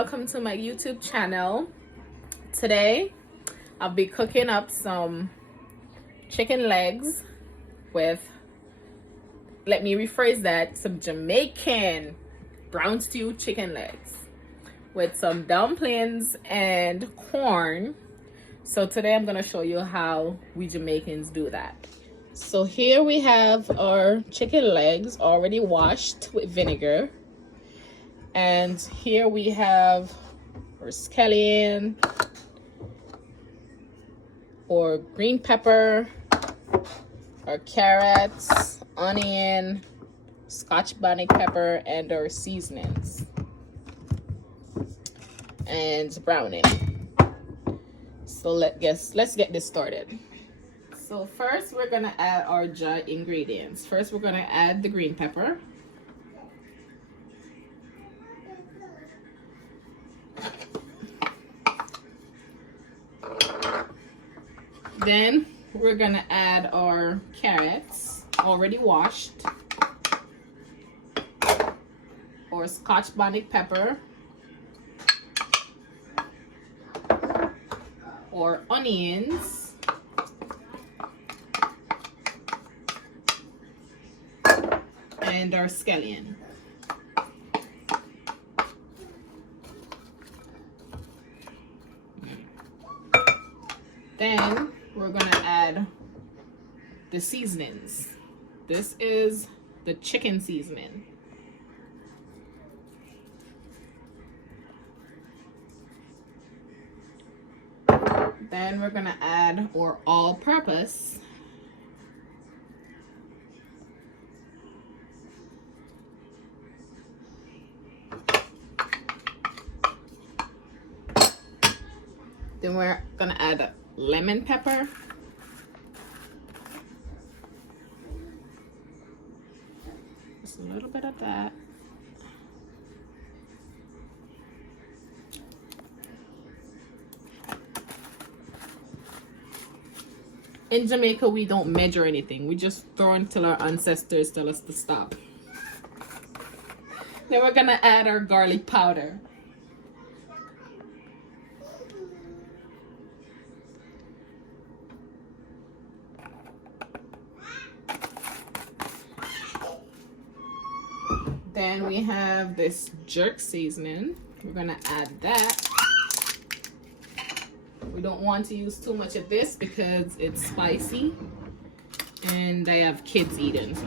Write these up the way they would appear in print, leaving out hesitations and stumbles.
welcome to my YouTube channel. Today I'll be cooking up some chicken legs with, let me rephrase that, some Jamaican brown stew chicken legs with some dumplings and corn. So today I'm gonna show you how we Jamaicans do that. So here we have our chicken legs already washed with vinegar. And here we have our scallion, or green pepper, our carrots, onion, scotch bonnet pepper, and our seasonings and browning. So let's get this started. So first we're gonna add our dry ingredients. First we're gonna add the green pepper. Then we're gonna add our carrots, already washed, or scotch bonnet pepper, or onions, and our scallion. Then we're gonna add the seasonings. This is the chicken seasoning. Then we're gonna add our all-purpose. Then we're gonna add lemon pepper. Just a little bit of that. In Jamaica, we don't measure anything. We just throw until our ancestors tell us to stop. Then we're gonna add our garlic powder. Then we have this jerk seasoning. We're gonna add that. We don't want to use too much of this because it's spicy and I have kids eating, so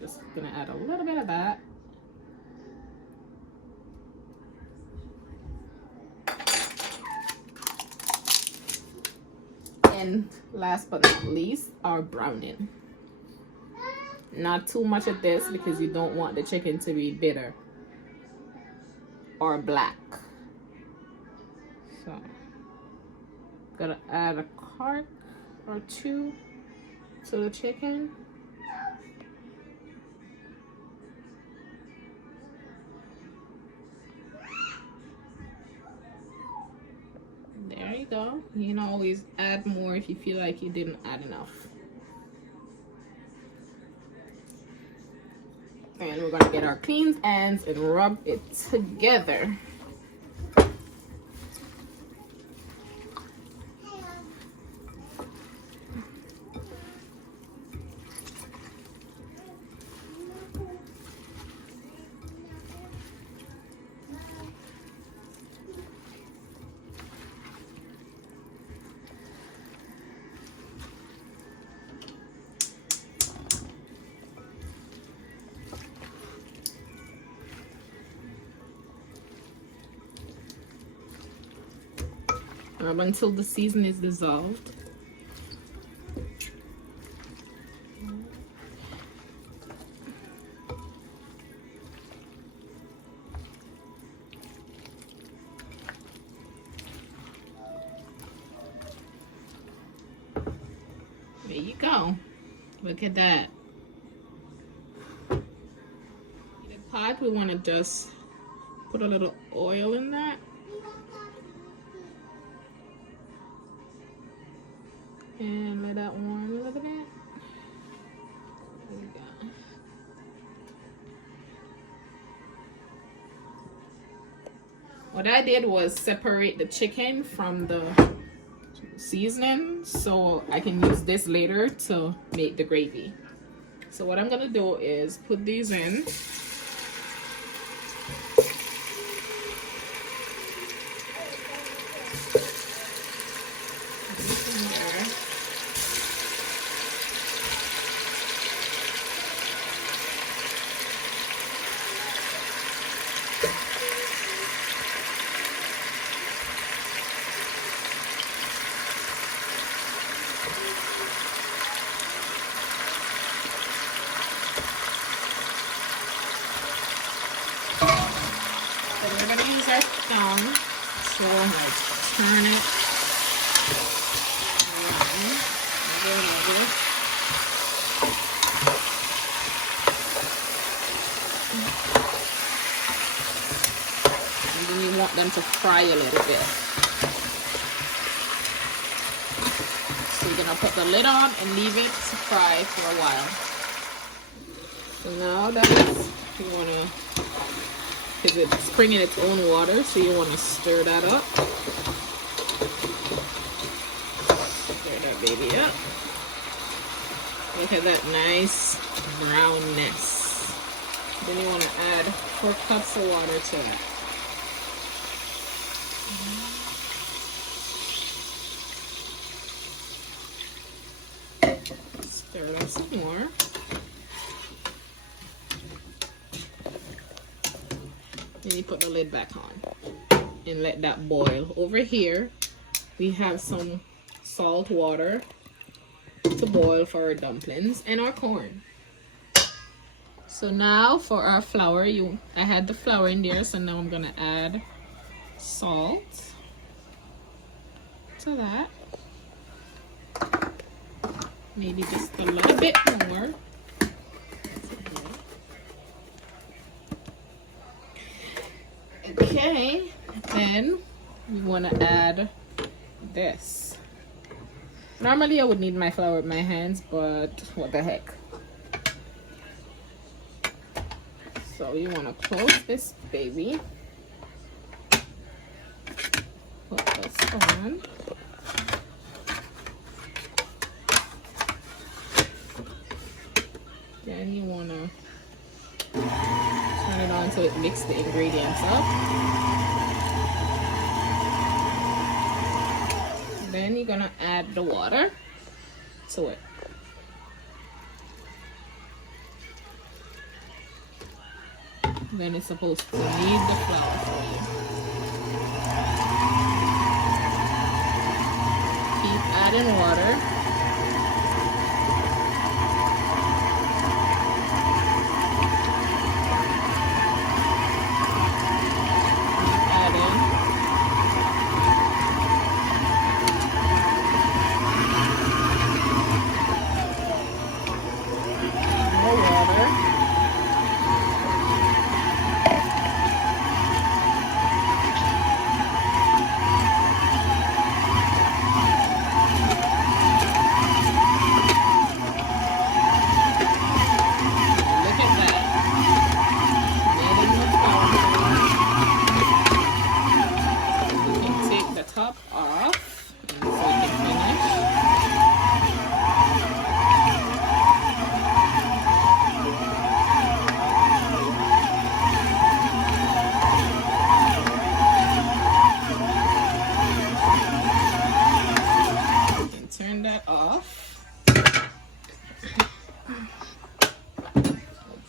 just gonna add a little bit of that. And last but not least, our browning. Not too much of this because you don't want the chicken to be bitter or black. So, gotta add a quart or two to the chicken. There you go. You can always add more if you feel like you didn't add enough. And we're gonna get our clean ends and rub it together. Until the season is dissolved. There you go. Look at that. In the pot, we want to just put a little oil in that. And let that warm a little bit. There we go. What I did was separate the chicken from the seasoning so I can use this later to make the gravy. So what I'm gonna do is put these in. We're gonna use our thumb to like turn it around. And then you want them to fry a little bit. So you're gonna put the lid on and leave it to fry for a while. So now that you wanna, because it's springing its own water, so you want to stir that up. Stir that baby up. Look at that nice brownness. Then you want to add 4 cups of water to it. Stir it up some more. Then you put the lid back on and let that boil. Over here, we have some salt water to boil for our dumplings and our corn. So now for our flour, I had the flour in there, so now I'm gonna add salt to that. Maybe just a little bit more. Okay, then we want to add this. Normally I would knead my flour with my hands, but what the heck. So you want to close this baby. Put this on. Then you want to turn it on so it mixes the ingredients up. Then you're gonna add the water to it. Then it's supposed to knead the flour for you. Keep adding water.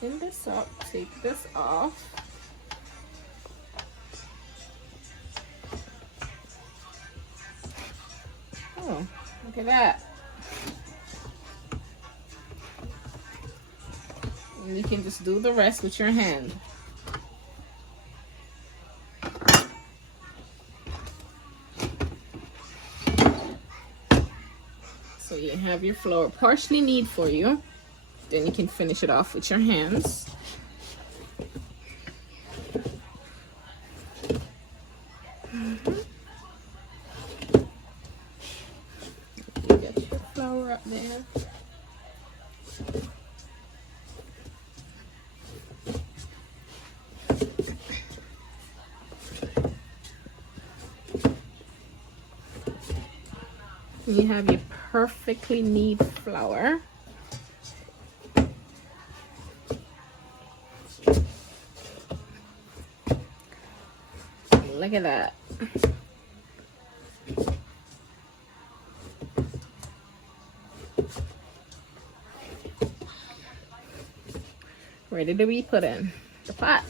Open this up, take this off. Oh, look at that. And you can just do the rest with your hand. So you have your flour partially knead for you. Then you can finish it off with your hands. You get your flour up there. You have your perfectly knead flour. Look at that. Ready to be put in the pot.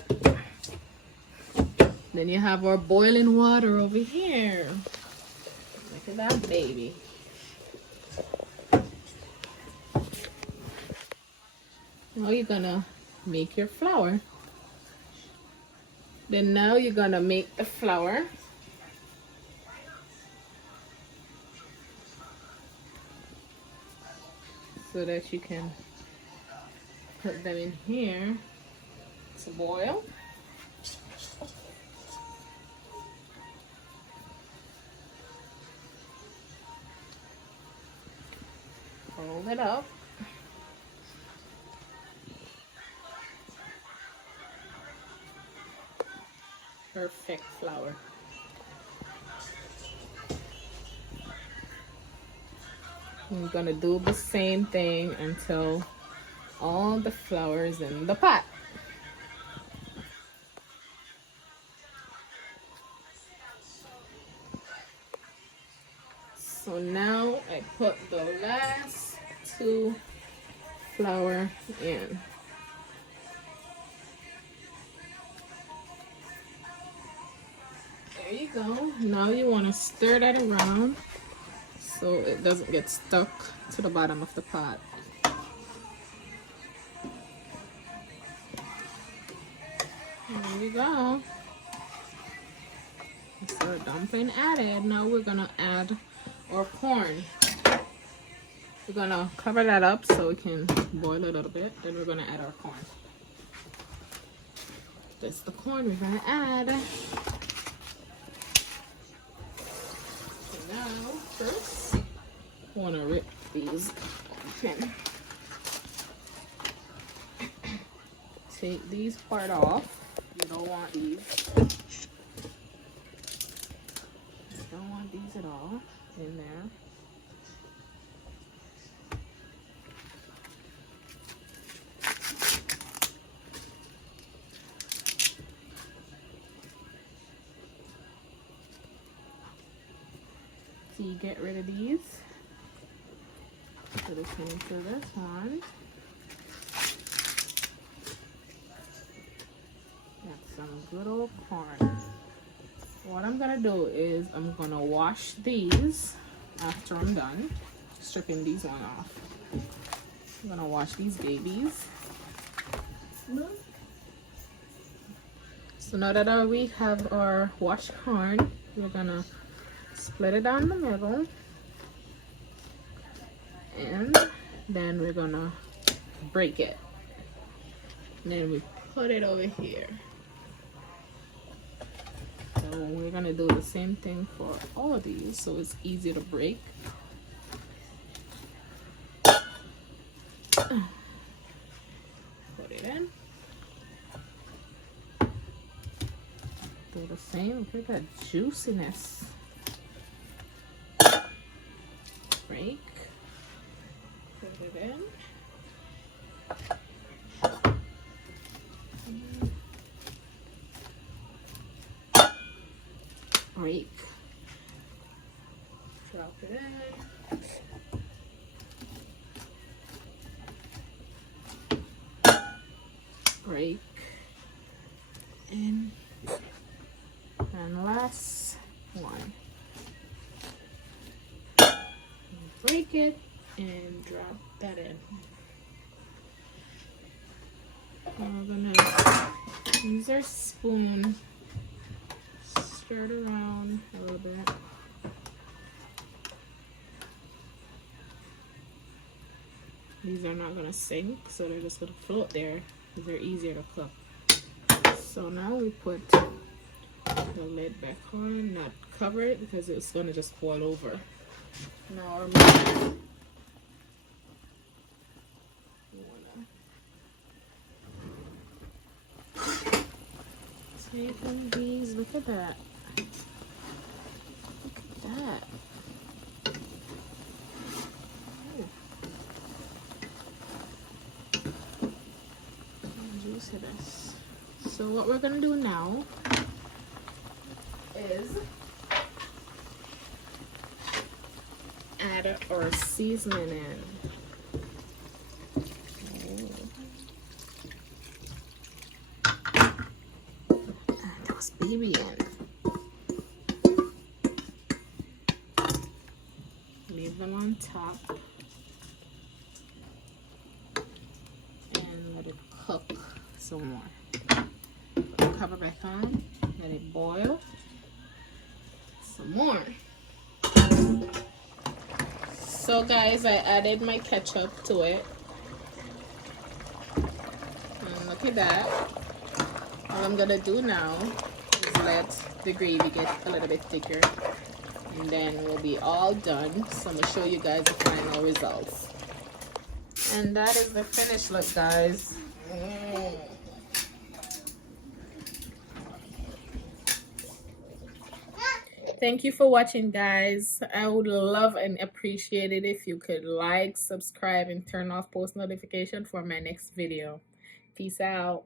Then you have our boiling water over here. Look at that baby. Now you're gonna make your flour. Then now you're gonna make the flour. So that you can put them in here to boil. Fold it up. Perfect flour. We're gonna do the same thing until all the flour is in the pot. So now I put the last 2 flour in. There you go. Now you want to stir that around so it doesn't get stuck to the bottom of the pot. There you go. So our dumpling added. Now we're gonna add our corn. We're gonna cover that up so we can boil a little bit. Then we're gonna add our corn. This is the corn we're gonna add. So now, first, I wanna rip these open. Take these part off. You don't want these. You don't want these at all in there. So you get rid of these. Put this into this one. That's some good old corn. What I'm gonna do is I'm gonna wash these after I'm done stripping these one off. I'm gonna wash these babies. So now that we have our washed corn, we're gonna split it down the middle, and then we're gonna break it. And then we put it over here. So we're gonna do the same thing for all of these so it's easy to break. Put it in. Do the same. Look at that juiciness. Break. Put it in. Break. Drop it in. Break. In. And last one. Break it and drop that in. We're gonna use our spoon. Stir it around a little bit. These are not gonna sink, so they're just gonna float there because they're easier to cook. So now we put the lid back on, not cover it because it's gonna just boil over. Now our meat. Take one of these. Look at that. Look at that. So what we're gonna do now is add our seasoning in. And toss baby in. Leave them on top and let it cook some more. Put the cover back on, let it boil some more. So guys, I added my ketchup to it. And look at that. All I'm gonna do now is let the gravy get a little bit thicker. And then we'll be all done. So I'm gonna show you guys the final results. And that is the finished look, guys. Thank you for watching, guys. I would love and appreciate it if you could like, subscribe, and turn off post notification for my next video. Peace out.